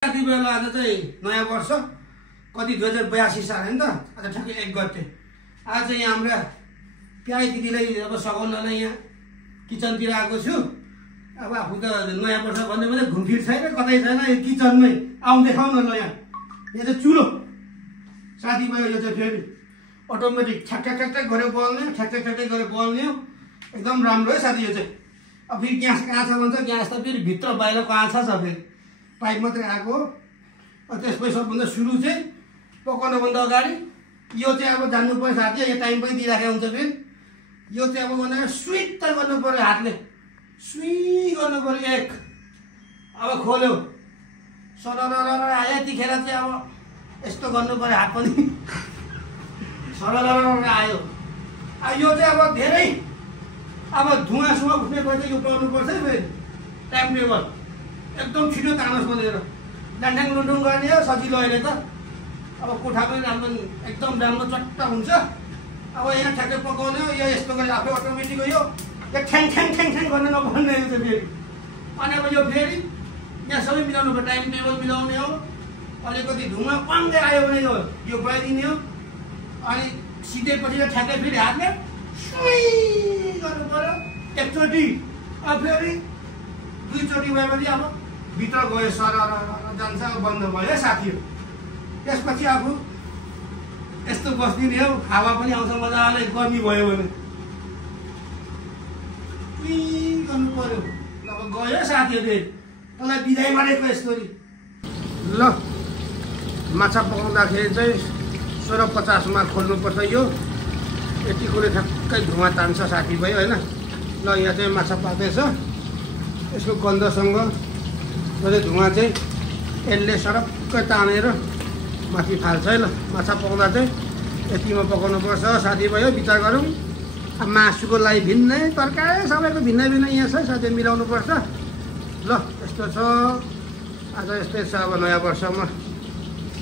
साथी बेला आज चाहिँ नयाँ वर्ष कति 2082 साल हैन त। आज ठ्याक्कै 1 गते। आज चाहिँ हाम्रा प्यारी दिदीलाई अब सघाउनलाई यहाँ किचनतिर आएको छु। अब आफू त नयाँ वर्ष भन्ने भने घुमफिर छैन, कतै छैन, यो किचनमै आउँ देखाउन ल। यहाँ चाहिँ चुलो साथीभाइ, यो चाहिँ फेरि अटोमेटिक ठ्याक ठ्याक ठ्याक गरेर बल्ने, ठ्याक ठ्याक ठ्याक गरेर बल्ने एकदम राम्रो है साथी। यो चाहिँ अब फेरि ग्यास कहाँ छ भन्छ, ग्यास त फेरि भित्र बाहिरको आँछा छ, फेरि पाइप मात्रै आएको। त्यसपछि सबभन्दा सुरु चाहिँ पकाउनुभन्दा अगाडि यो चाहिँ अब जान्नुपर्छ साथी, यो टाइम पनि दिइराखेको हुन्छ। फेरि यो चाहिँ अब भनेर स्विट गर्नु पर्यो, हातले सुई गर्नु पर्यो। 1 अब खोल्यो सरर आयो, यतिखेर चाहिँ अब यस्तो गर्नु पर्यो, हात पनि सरर आयो। यो चाहिँ अब धेरै अब धुवा सुवा उठ्ने भए चाहिँ यो गर्नुपर्छ है। फेरि टाइम टेबल एकदम छिटो तानोस् भनेर डाङडाङ लुन्डुङ गर्ने हो, सजिलो अहिले त। अब कोठा पनि राम्रो एकदम राम्रो चट्ट हुन्छ। अब यहाँ ठ्याक्कै पकाउने हो, यो यस्तो गरेर आफै अटोमेटिक यो ठ्याङ ठ्याङ ठ्याङ ठ्याङ गर्न नपर्ने हो फेरि। अनि अब यो फेरि यहाँ सबै मिलाउनु पर्यो, टाइम टेबल मिलाउने हो। अलिकति धुवा पाङ्दै आयो भने यो बाहिदिने हो। अनि सिधेपछि ठ्याक्कै फेरि हातले सुई गर्नु पर्यो एकचोटि। अब फेरि 2 चोटि भएपछि अब भित्र गयो, सरर जान्छ, बन्द भयो साथी। त्यसपछि आफू यस्तो बस्दिने हो, हावा पनि आउँछ मजाले, गर्मी भयो भने गर्नु पर्यो। अब गयो साथीहरू, तँलाई बिदाई मारेको यस्तोरी। ल माछा पकाउँदाखेरि चाहिँ 1650 खोल्नुपर्छ। यो यतिकोले ठ्याक्कै धुवा तान्छ साथीभाइ होइन। ल यहाँ चाहिँ माछा पाक्दैछ, यसको गन्धसँग जस्तै धुवा चाहिँ यसले सडक्कै तानेर माथि फाल्छ है। ल माछा पकाउँदा चाहिँ यतिमा पकाउनुपर्छ साथीभाइ, विचार गरौँ। अब मासुको लागि भिन्नै तरकारी, सबैको भिन्नै भिन्नै यहाँ छ साथी, मिलाउनुपर्छ। ल यस्तो छ आज, यस्तै छ। अब नयाँ वर्षमा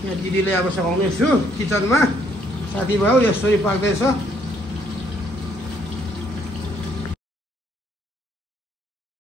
यहाँ दिदीले अब सघाउने छु किचनमा साथीभाइ, यसरी पाक्दैछ।